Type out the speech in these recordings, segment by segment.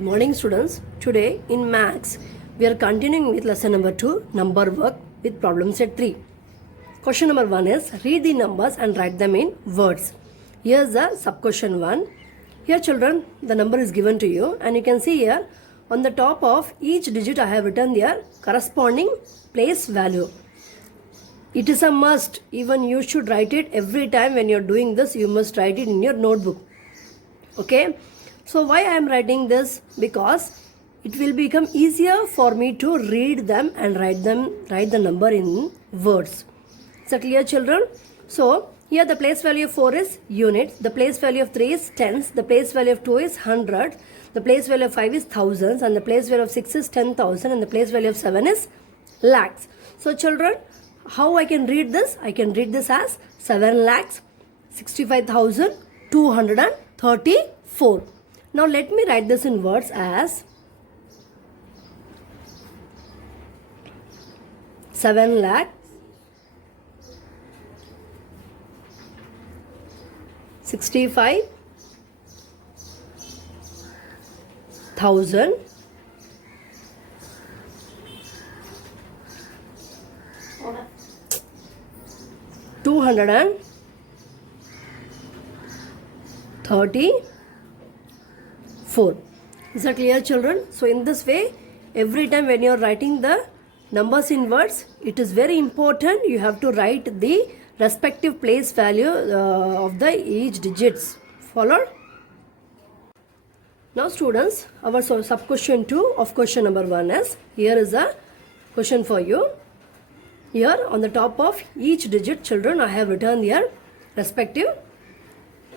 Good morning, students. Today in Maths, we are continuing with lesson number 2, number work with problem set 3. Question number 1 is read the numbers and write them in words. Here's the sub question 1. Here, children, the number is given to you, and you can see here on the top of each digit I have written their corresponding place value. It is a must. Even you should write it every time when you're doing this. You must write it in your notebook. Okay. So why I am writing this? Because it will become easier for me to read them and write the number in words. Is that clear, children? So here the place value of 4 is units, the place value of 3 is tens, the place value of 2 is hundreds, the place value of 5 is thousands, and the place value of 6 is 10,000, and the place value of 7 is lakhs. So children, how I can read this? I can read this as 7,65,234. Now let me write this in words as 7 lakh 65,000 234. Is that clear, children? So in this way, every time when you are writing the numbers in words, it is very important you have to write the respective place value of the each digits. Followed? Now students, our sub question 2 of question number 1 is, here is a question for you. Here on the top of each digit, children, I have written their respective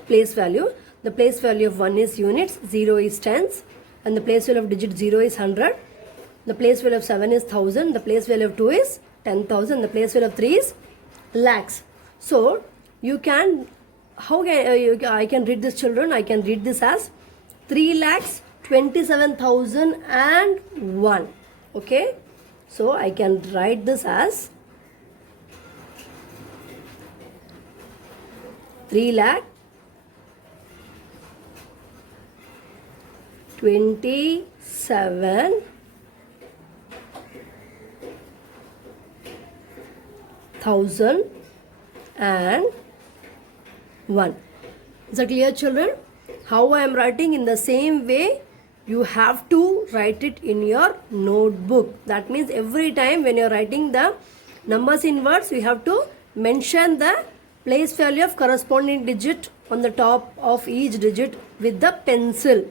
place value. The place value of 1 is units, 0 is tens, and the place value of digit 0 is 100. The place value of 7 is 1000. The place value of 2 is 10,000. The place value of 3 is lakhs. So you can, I can read this, children? I can read this as 3,27,001. Okay. So I can write this as 3,27,001. Is that clear, children? How I am writing? In the same way, you have to write it in your notebook. That means every time when you are writing the numbers in words, you have to mention the place value of corresponding digit on the top of each digit with the pencil.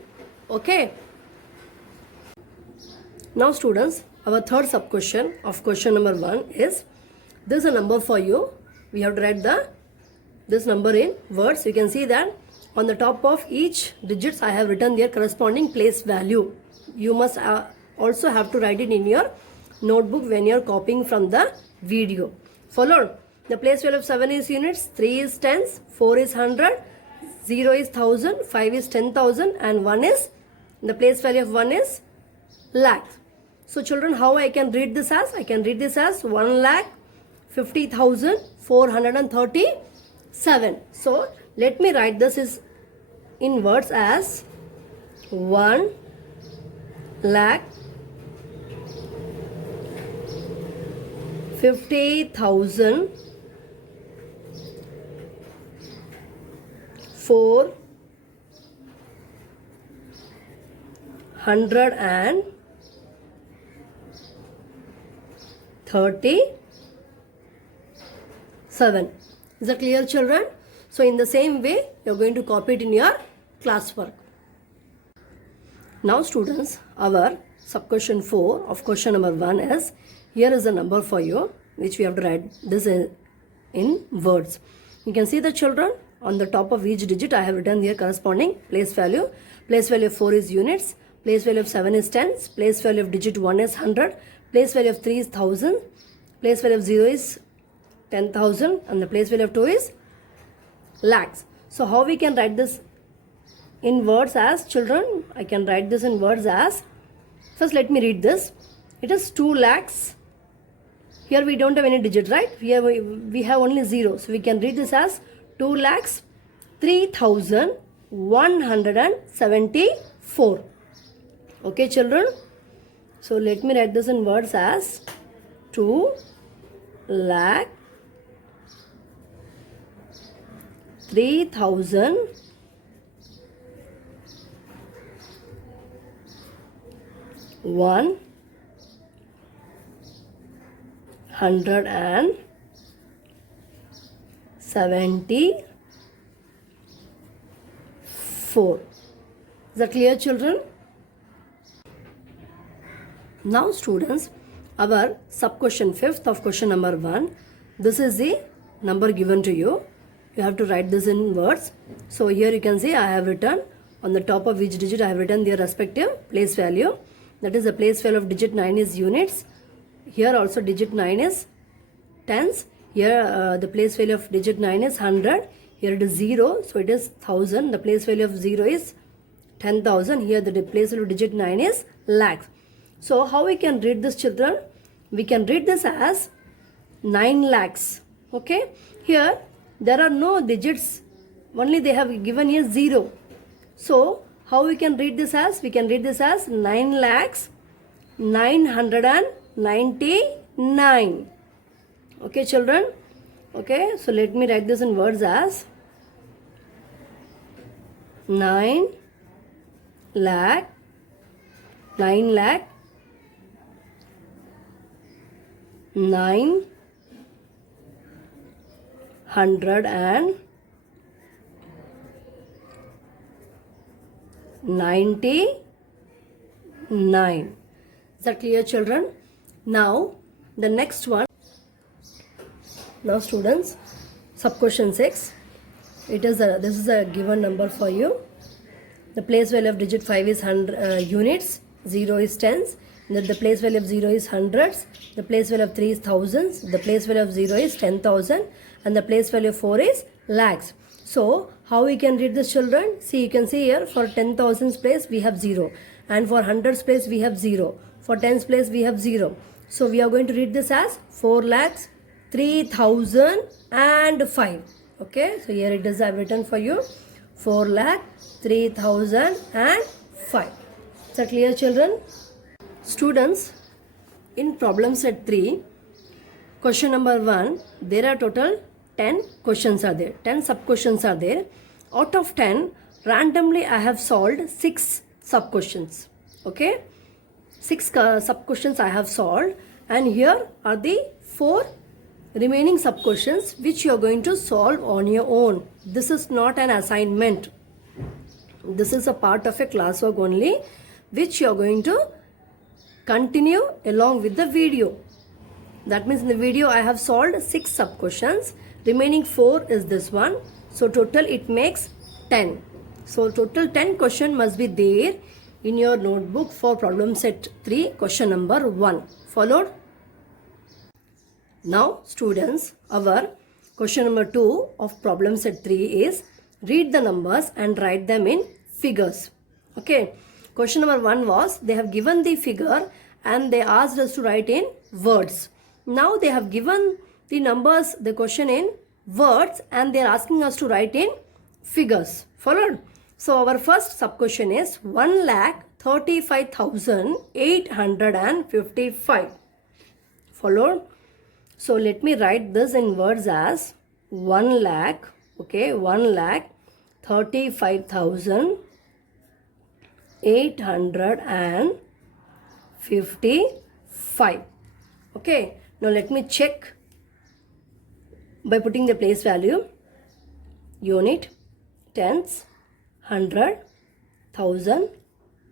Okay. Now students, our third sub question of question number 1 is, this is a number for you. We have to write this number in words. You can see that on the top of each digits I have written their corresponding place value. You must also have to write it in your notebook when you are copying from the video. Followed? The place value of 7 is units, 3 is tens, 4 is 100, 0 is 1000, 5 is 10,000, and 1 is, the place value of 1 is lakhs. So children, how I can read this as? I can read this as 1,50,437. So let me write this in words as 1 lakh 50,000 437. Is that clear, children? So in the same way, you are going to copy it in your classwork. Now students, our sub question 4 of question number 1 is, here is a number for you, which we have to write this in words. You can see the children, on the top of each digit I have written here corresponding place value. Place value of 4 is units, place value of 7 is tens, place value of digit 1 is 100, place value of 3 is 1000, place value of 0 is 10,000, and the place value of 2 is lakhs. So how we can write this in words as, children? I can write this in words as, first let me read this. It is 2 lakhs. Here we don't have any digit, right? Here we have only 0. So we can read this as 2,03,174. Okay, children. So let me write this in words as 2 lakh 3,000 174. Is that clear, children? Now, students, our sub question 5th of question number 1. This is the number given to you. You have to write this in words. So here you can see I have written on the top of each digit I have written their respective place value. That is, the place value of digit 9 is units. Here also digit 9 is tens. Here the place value of digit 9 is 100. Here it is 0. So it is 1000. The place value of 0 is 10,000. Here the place value of digit 9 is lakhs. So how we can read this, children? We can read this as 9 lakhs. Okay. Here there are no digits. Only they have given here 0. So how we can read this as? We can read this as 9 lakhs 999. Okay, children. Okay. So let me write this in words as 9 lakh 999. Is that clear, children? Now the next one. Now, students, sub question 6. This is a given number for you. The place value of digit 5 is 100 units, 0 is tens. The place value of 0 is hundreds. The place value of 3 is thousands. The place value of 0 is 10,000. And the place value of 4 is lakhs. So how we can read this, children? See, you can see here for 10,000's place we have 0. And for hundreds place we have 0. For tens place we have 0. So we are going to read this as 4 lakhs 3,005. Okay. So here it is I have written for you 4 lakh 3,005. Is that clear, children? Students, in problem set 3, question number 1, there are total 10 questions are there. 10 sub questions are there. Out of 10, randomly I have solved 6 sub questions. Okay. 6 sub questions I have solved, and here are the 4 remaining sub questions which you are going to solve on your own. This is not an assignment. This is a part of a classwork only, which you are going to continue along with the video. That means in the video I have solved 6 sub questions. Remaining 4 is this one. So total it makes 10. So total 10 question must be there in your notebook for problem set 3, question number 1. Followed? Now, students, our question number 2 of problem set 3 is read the numbers and write them in figures. Okay. Question number 1 was they have given the figure and they asked us to write in words. Now they have given the numbers, the question in words, and they are asking us to write in figures. Followed? So our first sub question is 1,35,855. Followed? So let me write this in words as 1 lakh. Okay, 1,35,855. Okay, now let me check by putting the place value: unit, tens, 100, 1000,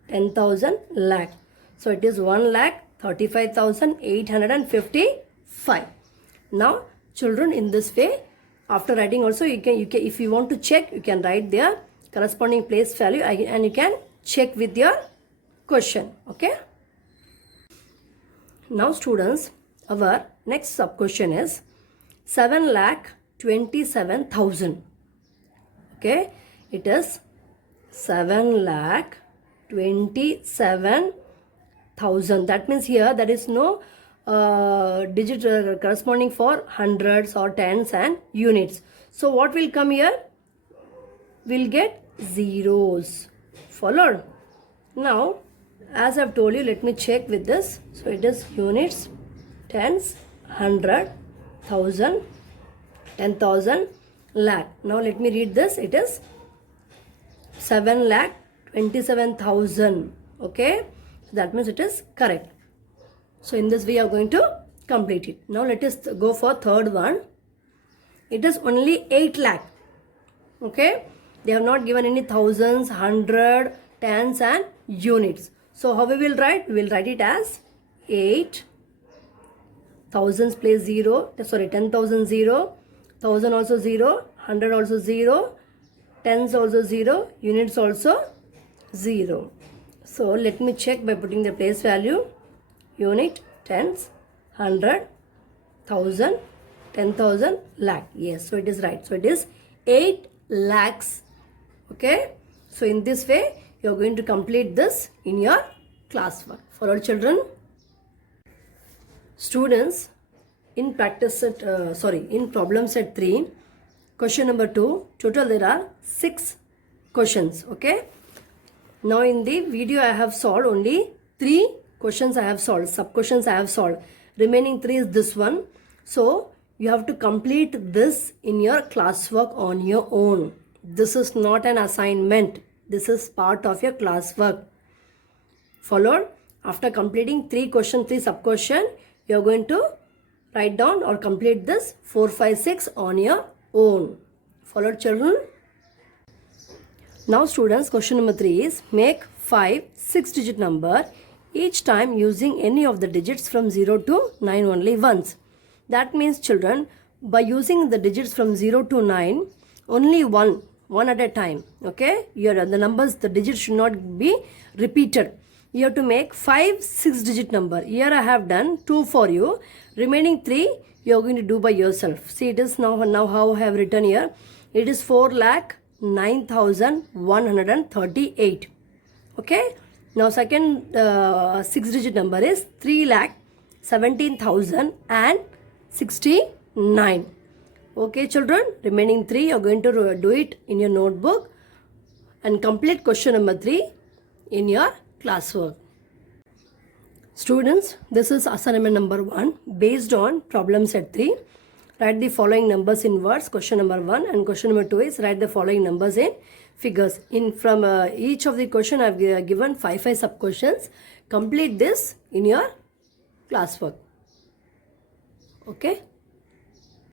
10,000, lakh. So it is 1,35,855. Now, children, in this way, after writing also, you can if you want to check, you can write their corresponding place value and you can check with your question. Okay. Now, students, our next sub question is 7,27,000. Okay, it is 7,27,000. That means here there is no digit corresponding for hundreds or tens and units. So what will come here? We'll get zeros. Followed? Now As I've told you, let me check with this. So it is units, tens, 100, 1000, 10,000, lakh. Now let me read this. It is 7,27,000. Okay, that means it is correct. So in this way, you are going to complete it. Now let us go for third one. It is only 8 lakh. Okay, they have not given any thousands, 100, tens and units. So how we will write? We will write it as 8, thousands place 0, sorry, 10,000 0, 1000 also 0, 100 also 0, tens also 0, units also 0. So let me check by putting the place value. Unit, tens, 100, 1000, 10,000, lakh. Yes, so it is right. So it is 8 lakhs. Okay. So in this way, you are going to complete this in your classwork. For our children, students, in practice set, in problem set 3, question number 2, total there are 6 questions. Okay. Now in the video I have solved only 3 questions I have solved, sub questions I have solved. Remaining 3 is this one. So you have to complete this in your classwork on your own. This is not an assignment. This is part of your classwork. Followed, after completing 3 question, 3 sub question, you are going to write down or complete this 4, 5, 6 on your own. Followed, children? Now students, question number 3 is make 5 6-digit number each time using any of the digits from 0 to 9 only once. That means children, by using the digits from 0 to 9, only one at a time. Okay, here the numbers, the digits should not be repeated. You have to make 5 6-digit number. Here I have done 2 for you. Remaining 3 you are going to do by yourself. See, it is now how I have written here. It is 4,09,138. Okay. Now second 6-digit number is 3,17,069. Okay children, remaining 3 you are going to do it in your notebook and complete question number 3 in your classwork. Students, this is assignment number 1 based on problem set 3. Write the following numbers in words, question number 1, and question number 2 is write the following numbers in figures. From each of the question I have given 5 sub questions. Complete this in your classwork. Okay.